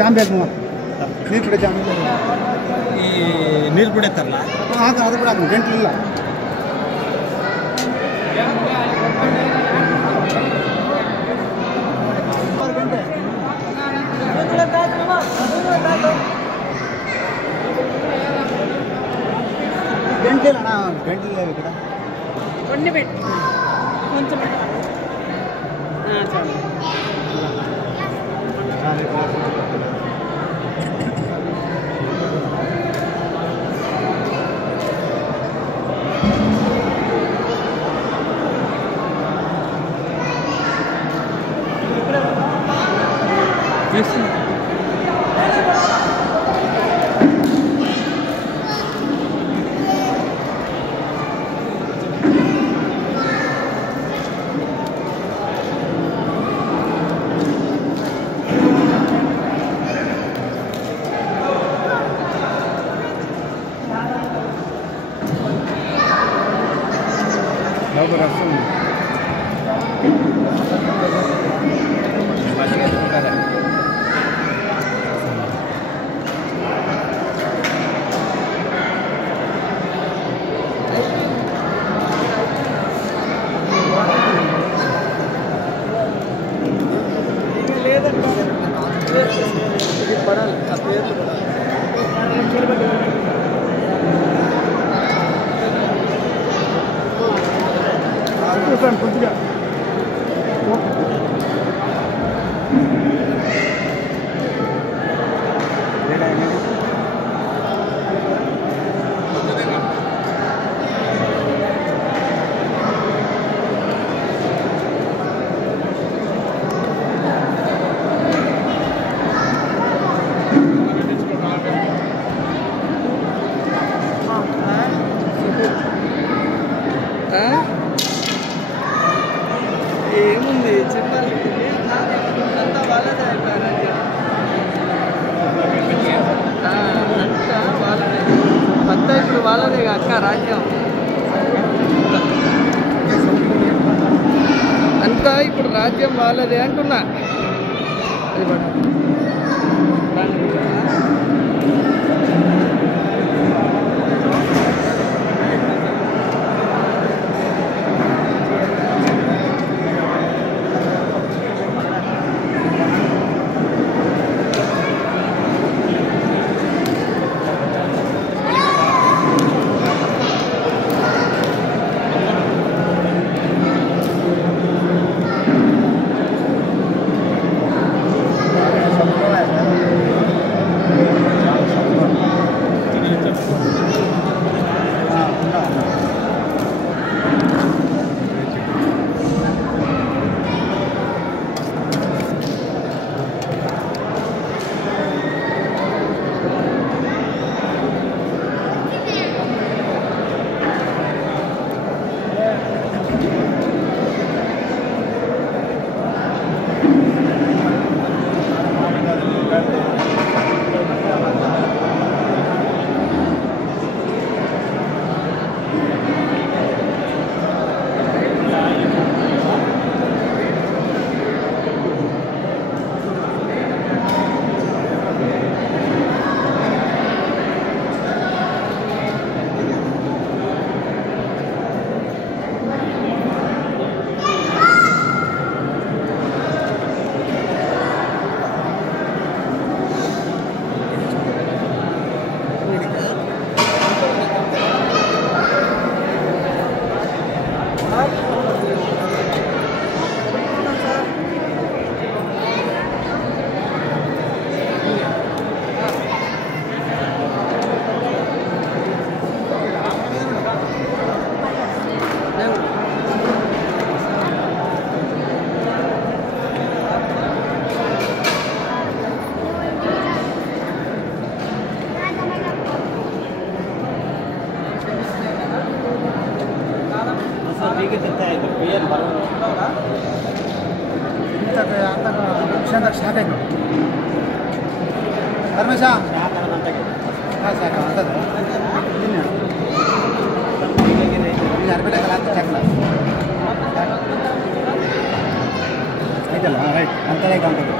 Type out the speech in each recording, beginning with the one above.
Jam ಬೇಕು ನೀರು ಕೂಡ ಜಾಮ್ ಈ ನೀರು ಬಿಡುತ್ತಲ್ಲ ಅದು ಕೂಡ ಗಂಟಲಿಲ್ಲ గంటలేనా గంటలు లేవు ఇక్కడ కొన్ని పెట్టి కొంచెం చాలు కొద్దిగా ఏముంది చెప్పాలి అంతా వాళ్ళదే అంతా వాళ్ళదే అంతా ఇప్పుడు వాళ్ళదే అక్క రాజ్యం అంతా ఇప్పుడు రాజ్యం వాళ్ళదే అంటున్నా ಅಂತ ಶಾಖ ಆಯ್ತು ಧರ್ಮೇಶ ಶಾಖ ಅಂತದ್ದು ಅರ್ಬಿಡಕಲ್ಲ ಅಂತ ಚಕ್ಲ ಆಯ್ತಲ್ಲ ರೈಟ್ ಅಂತಾರೆ ಕಾಣ್ತದೆ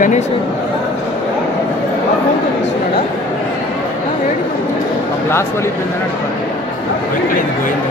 గణేష్ గ్లాస్ వలి పిల్లలు ఎక్కడ ఇది గోయింది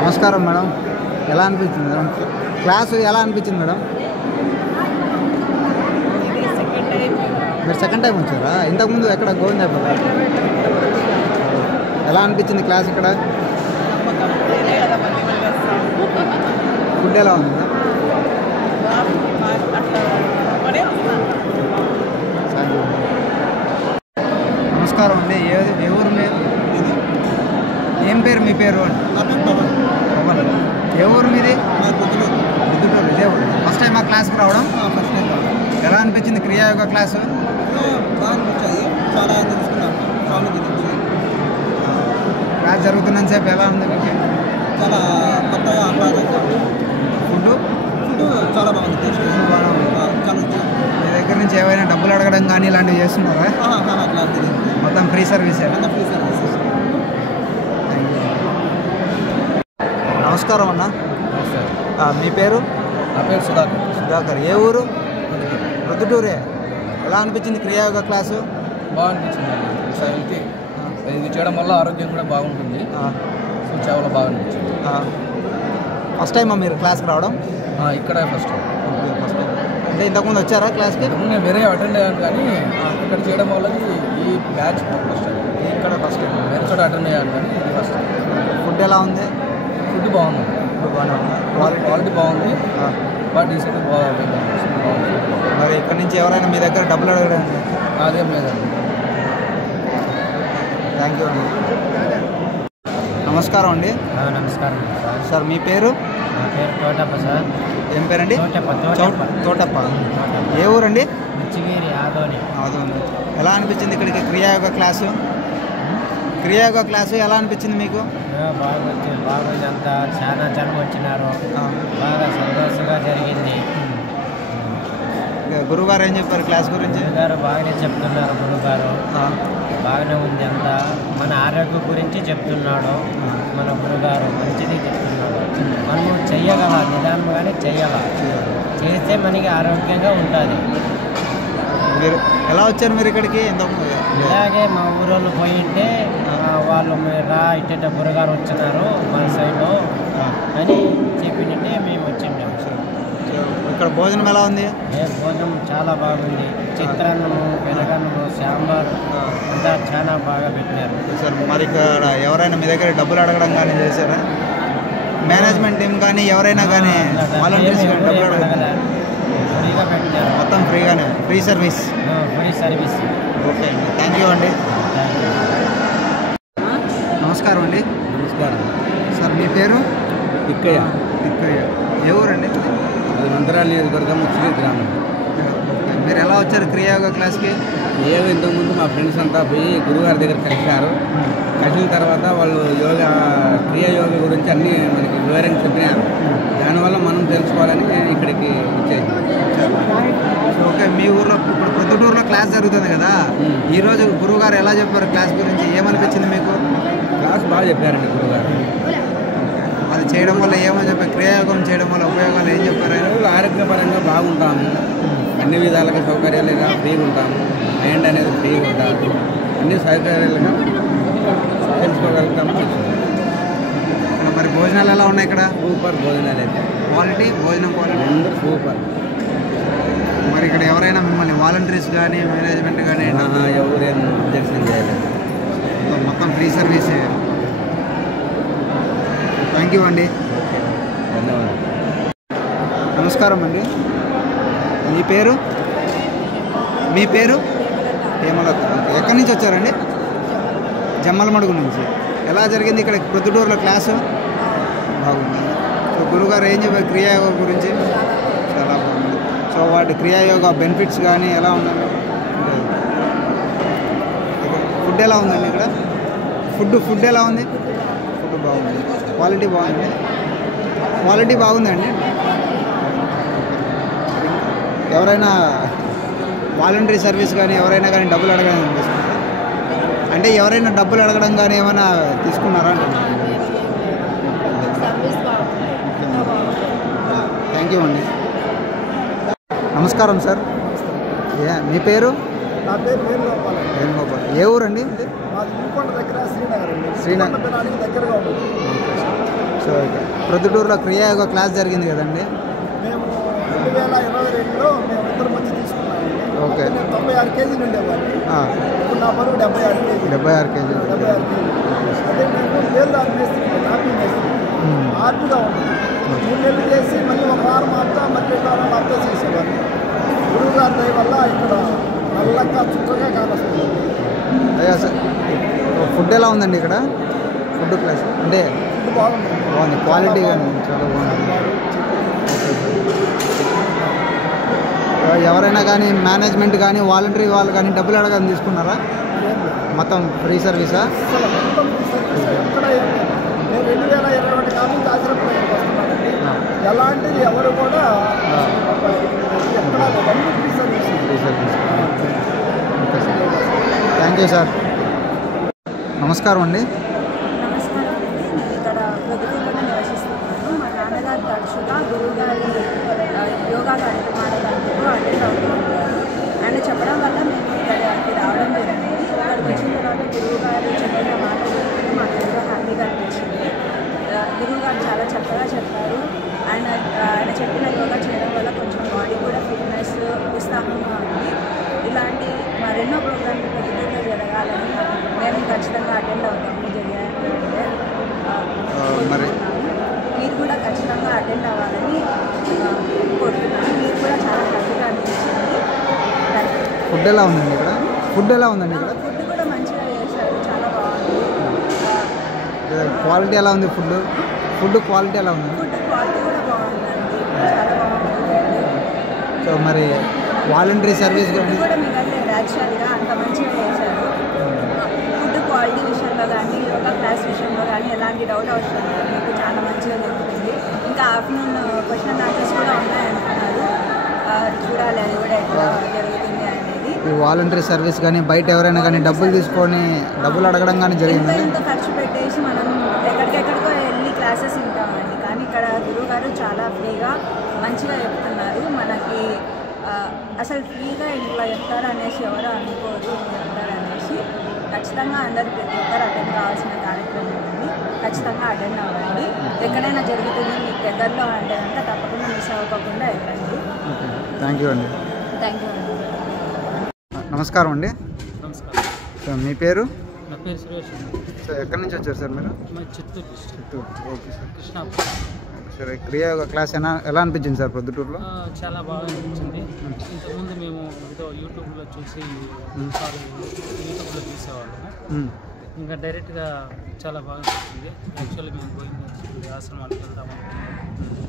నమస్కారం మేడం, ఎలా అనిపించింది మేడం? క్లాసు ఎలా అనిపించింది మేడం? మీరు సెకండ్ టైం వచ్చారా? ఇంతకుముందు ఎక్కడ గోవిందాపల్లి? ఎలా అనిపించింది క్లాస్ ఇక్కడ? ఫుడ్ ఎలా ఉంది? నమస్కారం అండి, ఏ ఊరు మీరు? ఏం పేరు మీ పేరు? పవన్. ఏ ఊరు మీది? బుద్ధుటూరు. ఇదే ఊరు. ఫస్ట్ టైం మా క్లాస్కి రావడం? ఎలా అనిపించింది క్రియాయోగ క్లాసు? బాగా అనిపించాయి, చాలా తెలుసుకున్నాం స్వామి గురించి. క్లాస్ జరుగుతున్నంతసేపు ఎలా ఉంది మీకు? చాలా కొత్తగా ఆహ్లాదంగా. ఫుడ్ చాలా బాగుంది, టేస్ట్ చాలా మీ దగ్గర నుంచి ఏమైనా డబ్బులు అడగడం కానీ ఇలాంటివి చేస్తున్నారా? అట్లాంటిది మొత్తం ఫ్రీ సర్వీసే? అంతా ఫ్రీ సర్వీసెస్. నమస్కారం అన్న, మీ పేరు? నా పేరు సుధాకర్. సుధాకర్. ఏ ఊరు? ప్రొద్దుటూరే. ఎలా అనిపించింది క్రియాయోగ క్లాసు? బాగా అనిపించింది. హెల్తీ ఇది చేయడం వల్ల ఆరోగ్యం కూడా బాగుంటుంది. సో చాలా బాగా అనిపించింది. ఫస్ట్ టైమా మీరు క్లాస్కి రావడం? ఇక్కడ ఫస్ట్ టైం. ఫస్ట్ టైం అంటే ఇంతకుముందు వచ్చారా క్లాస్కి? నేను వేరే అటెండ్ అయ్యాను, కానీ ఇక్కడ చేయడం వల్ల ఈ బ్యాచ్ ఫస్ట్ టైం. ఇక్కడ ఫస్ట్ టైం. వేరే చోట అటెండ్ అయ్యాను, కానీ ఇది ఫస్ట్ టైం. ఫుడ్ ఎలా ఉంది? ఫుడ్ బాగుంది, బాగానే ఉంది. క్వాలిటీ బాగుంది, బాగా డీసెంట్ బాగుంది. మరి ఇక్కడ నుంచి ఎవరైనా మీ దగ్గర డబ్బులు అడగడానికి? అదేం లేదండి. థ్యాంక్ యూ అండి. నమస్కారం అండి. నమస్కారం సార్, మీ పేరు? నా పేరు తోటప్ప సార్. ఏం పేరండి? తోటప్ప. ఏ ఊరండి? మిచ్చిగిరి ఆదోని. ఎలా అనిపించింది ఇక్కడికి క్రియాయోగ క్లాసు? క్రియాయోగ క్లాసు ఎలా అనిపించింది మీకు? బాగుంది, అంతా చాలా జనం వచ్చినారు, బాగా సంతోషంగా జరిగింది. గురువుగారు ఏం చెప్పారు క్లాస్ గురించి? గురుగారు బాగానే చెప్తున్నారు. గురుగారు బాగానే ఉంది, అంతా మన ఆరోగ్యం గురించి చెప్తున్నాడు. మన గురుగారు మంచిది చెప్తున్నాడు. మనము చెయ్యగల నిదానంగానే చెయ్యాల, చేస్తే మనకి ఆరోగ్యంగా ఉంటుంది. మీరు ఎలా వచ్చారు మీరు ఇక్కడికి? ఇలాగే మా ఊరోళ్ళు పోయింటే వాళ్ళు రా ఇట్ట గురుగారు వచ్చినారు మన సైడ్లో అని చెప్పినట్టే మేము వచ్చిండాము. ఇక్కడ భోజనం ఎలా ఉంది? భోజనం చాలా బాగుంది. చిత్రాన్నము, పెరగన్నము, సాంబార్ అంతా చాలా బాగా పెట్టారు సార్. మరి ఇక్కడ ఎవరైనా మీ దగ్గర డబ్బులు అడగడం కానీ చేశారా? మేనేజ్మెంట్ టీం కానీ ఎవరైనా కానీ వాలంటీర్స్ కానీ డబ్బులు అడగడం? ఫ్రీగా పెట్టారు, మొత్తం ఫ్రీగానే, ఫ్రీ సర్వీస్. ఓకే అండి, థ్యాంక్ యూ అండి. నమస్కారం అండి. నమస్కారం సార్, మీ పేరు? ఇక్కయ్య. ఏ ఊరండి? అది మంత్రాల నియోజకవర్గం ముచ్చిగిరి గ్రామం. మీరు ఎలా వచ్చారు క్రియాయోగ క్లాస్కి? ఏవో ఇంతకుముందు మా ఫ్రెండ్స్ అంతా పోయి గురుగారి దగ్గర కలిశారు. కలిసిన తర్వాత వాళ్ళు క్రియాయోగ గురించి అన్నీ మనకి వివరంగా చెప్పినారు. దానివల్ల మనం తెలుసుకోవాలని ఇక్కడికి వచ్చేసి. ఓకే, మీ ఊర్లో ఇప్పుడు ప్రొద్దుటూరులో క్లాస్ జరుగుతుంది కదా, ఈరోజు గురువుగారు ఎలా చెప్పారు క్లాస్ గురించి? ఏమనిపించింది మీకు? క్లాస్ బాగా చెప్పారండి గురుగారు. అది చేయడం వల్ల ఏమో చెప్పారు? క్రియాయోగం చేయడం వల్ల ఉపయోగాలు ఏం చెప్పారు? ఆరోగ్యపరంగా బాగుంటాము, అన్ని విధాలుగా సౌకర్యాలుగా ఫ్రీగా ఉంటాము. మైండ్ అనేది ఫ్రీగా ఉంటారు. అన్ని సౌకర్యాలుగా తెలుసుకోగలుగుతాము. మరి భోజనాలు ఎలా ఉన్నాయి ఇక్కడ? సూపర్ భోజనాలు అయితే క్వాలిటీ, భోజనం క్వాలిటీ అందరూ సూపర్. మరి ఇక్కడ ఎవరైనా మిమ్మల్ని వాలంటీర్స్ కానీ మేనేజ్మెంట్ కానీ ఎవరేం అబ్జెక్షన్ చేయలేదు. మొత్తం ఫ్రీ సర్వీస్. థ్యాంక్ యూ అండి. ధన్యవాదాలు. నమస్కారం అండి. మీ పేరు? మీ పేరు హేమలత. ఎక్కడి నుంచి వచ్చారండి? జమ్మలమడుగు నుంచి. ఎలా జరిగింది ఇక్కడ ప్రొద్దుటూరులో క్లాసు? బాగుంది. సో గురుగారు ఏం చెప్పారు క్రియాయోగ గురించి? చాలా బాగుంది. సో వాటి క్రియాయోగ బెనిఫిట్స్ కానీ ఎలా ఉందండి? ఫుడ్ ఎలా ఉందండి ఇక్కడ? ఫుడ్ ఎలా ఉంది? ఫుడ్ బాగుంది. క్వాలిటీ బాగుంది. క్వాలిటీ బాగుందండి. ఎవరైనా వాలంటరీ సర్వీస్ కానీ ఎవరైనా కానీ డబ్బులు అడగడం తీసుకున్నారా? అంటే ఎవరైనా డబ్బులు అడగడం కానీ ఏమైనా తీసుకున్నారా? థ్యాంక్ యూ అండి. నమస్కారం సార్. మీ పేరు? నా పేరు వేణుగోపాల్. వేణుగోపాల్. ఏ ఊరండి? మాది ఊరుకొండ దగ్గర శ్రీనగర్ అండి. శ్రీనగర్ దగ్గరగా ఉంటుంది. సో ప్రొద్దుటూరులో క్రియాయోగ క్లాస్ జరిగింది కదండి? మేము 2022లో మేము ఇద్దరు మంచి తీసుకున్నామండి. ఓకే. నేను 96 కేజీలు ఉండేవాడిని. ఇప్పుడు నా బరువు 76 కేజీలు. 76 కేజీలు. 76 కేజీలు. అదే నేను బేల్దార్ మేస్త్రి, కాపీ మేస్త్రి. ఆర్ట్గా ఉంటుంది. 3 నెలలు చేసి మళ్ళీ ఒక వారం ఆపుతా, మళ్ళీ 2 వారాలు ఆపుతా చేసేవాడిని. గురువు గారి దయ వల్ల ఇక్కడ నల్లగా చుక్కగా కానొస్తుంది. అయ్యా సార్, ఫుడ్ ఎలా ఉందండి ఇక్కడ? ఫుడ్ క్లాస్ అంటే ఫుడ్ బాగుంది. బాగుంది. క్వాలిటీ కానీ చాలా బాగుంది. ఎవరైనా కానీ మేనేజ్మెంట్ కానీ వాలంటరీ వాళ్ళు కానీ డబ్బులు అడగని తీసుకున్నారా? మొత్తం ఫ్రీ సర్వీసా? అసలు మొత్తం ఎక్కడ నేను 2021 కాలం నుంచి ఆశ్రమపోయానికి వస్తున్నానండి. ఎలాంటిది ఎవరు కూడా ఎక్కడ అన్ని free service. Free service. Okay sir. Thank you sir. నమస్కారం అండి. నమస్కారం అండి. నేను ఇక్కడ ప్రొద్దుటూరులో నివసిస్తున్నాను. మా నాన్నగారు తరచుగా గురువుగారి యోగాలు మాడడానికి అటెండ్ అవుతూ ఉంటారు. ఆయన చెప్పడం వల్ల మేము ఇక్కడికి రావడం జరిగింది. ఇక్కడికి వచ్చిన తర్వాత గురువుగారు చక్కగా మాట్లాడుతుంటే మాకు ఎంతో హ్యాపీగా అనిపించింది. గురువుగారు చాలా చక్కగా చెప్పారు. ఆయన చెప్పిన యోగా చేయడం వల్ల కొంచెం బాడీ కూడా ఫిట్నెస్, ఉత్సాహంగా ఉంది. ఇలాంటి మరెన్నో ప్రోగ్రాంలు ప్రొద్దుటూరులో జరగాలని మేము ఖచ్చితంగా అటెండ్ అవుతాము. జరిగాయంటే మరి మీరు కూడా ఖచ్చితంగా అటెండ్ అవ్వాలని కోరుతున్నాను. మీరు కూడా చాలా హ్యాపీగా అనిపించింది. ఫుడ్ ఎలా ఉందండి ఇక్కడ? ఫుడ్ ఎలా ఉందండి ఇక్కడ? ఫుడ్ కూడా మంచిగా చేశారు. చాలా బాగుంది. క్వాలిటీ ఎలా ఉంది? ఫుడ్ క్వాలిటీ ఎలా ఉంది? ఫుడ్ క్వాలిటీ కూడా బాగుందండి. చాలా బాగుంది. సో మరి వాలంటరీ సర్వీస్ ఫుడ్ కానీ కూడా మిగలేదు. యాక్చువల్గా అంత మంచిగా చేశారు. ఫుడ్ క్వాలిటీ విషయంలో కానీ యోగా క్లాస్ విషయంలో కానీ ఎలాంటి డౌట్ అవసరం లేదు. మీకు చాలా మంచిగా జరుగుతుంది. ఇంకా ఆఫ్టర్నూన్ క్వశ్చన్ ఆన్సర్స్ కూడా ఉన్నాయంటున్నారు. చూడాలి అది కూడా ఎట్లా జరుగుతుంది అనేది. ఈ వాలంటరీ సర్వీస్ కానీ బయట ఎవరైనా కానీ డబ్బులు తీసుకొని డబ్బులు అడగడం కానీ జరిగింది? ఎంతో ఖర్చు పెట్టేసి మనం ఎక్కడికెక్కడికో వెళ్ళి క్లాసెస్ వింటామండి. కానీ ఇక్కడ గురువుగారు చాలా ఫ్రీగా మంచిగా చెప్తున్నారు. మనకి అసలు ఫ్రీగా ఇంట్లో చెప్తారు అనేసి ఎవరు అనుకోరు. చెప్తారు అనేసి ఖచ్చితంగా అందరూ ప్రతి ఒక్కరు అటెండ్ కావాల్సిన కార్యక్రమం ఉంది. ఖచ్చితంగా అటెండ్ అవ్వండి. ఎక్కడైనా జరుగుతుంది మీకు దగ్గరలో అంటే కనుక తప్పకుండా మిస్ అవ్వకుండా వెళ్ళండి. థ్యాంక్ యూ అండి. థ్యాంక్ యూ అండి. నమస్కారం అండి. నమస్కారం. సో మీ పేరు? నా పేరు సురేష్. సో ఎక్కడి నుంచి వచ్చారు సార్ మీరు? మా Chittoor district Chittoor. Okay sir. Krishnapuram. సరే, క్రియాయోగ క్లాస్ ఎలా అనిపించింది సార్ ప్రొద్దుటూరులో? చాలా బాగా అనిపించింది. ఇంతకుముందు మేము ఏదో యూట్యూబ్లో చూసి యూట్యూబ్లో చూసేవాళ్ళము. ఇంకా డైరెక్ట్గా చాలా బాగా అనిపించింది. యాక్చువల్లీ మేము పోయింది ఆశ్రమానికి వెళ్దాము.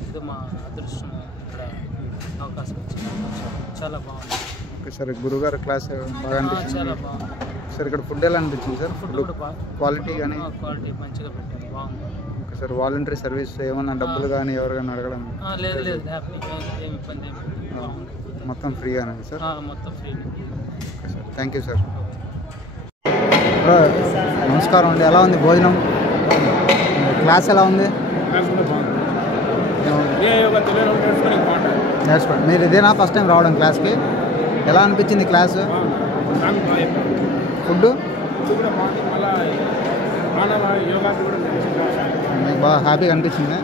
ఇది మా అదృష్టం. ఇక్కడ అవకాశం వచ్చింది. చాలా బాగుంది. Okay sir. గురుగారు క్లాస్ బాగా అనిపించింది? చాలా బాగుంది. సార్ ఇక్కడ ఫుడ్ ఎలా అనిపించింది సార్? ఫుడ్ కూడా బాగా క్వాలిటీ కానీ? క్వాలిటీ మంచిగా పెట్టారు. బాగుంది. Okay sir. వాలంటరీ సర్వీస్ ఏమన్నా డబ్బులు కానీ ఎవరికైనా అడగడం? లేదు లేదు, హ్యాపీ. ఏమి ఇబ్బంది ఏమి బాగుంది. మొత్తం ఫ్రీగానే సార్? మొత్తం free. Okay sir. Thank you sir. నమస్కారం అండి. ఎలా ఉంది భోజనం? క్లాస్ ఎలా ఉంది? క్లాస్ కూడా బాగుంది. యోగా తెలియని నేర్చుకునే బాగుంటుంది. నేర్చుకోండి. మీరు ఇదేనా ఫస్ట్ టైం రావడం క్లాస్కి? ఎలా అనిపించింది క్లాసు? ఫుడ్ మీకు బాగా హ్యాపీగా అనిపించింది?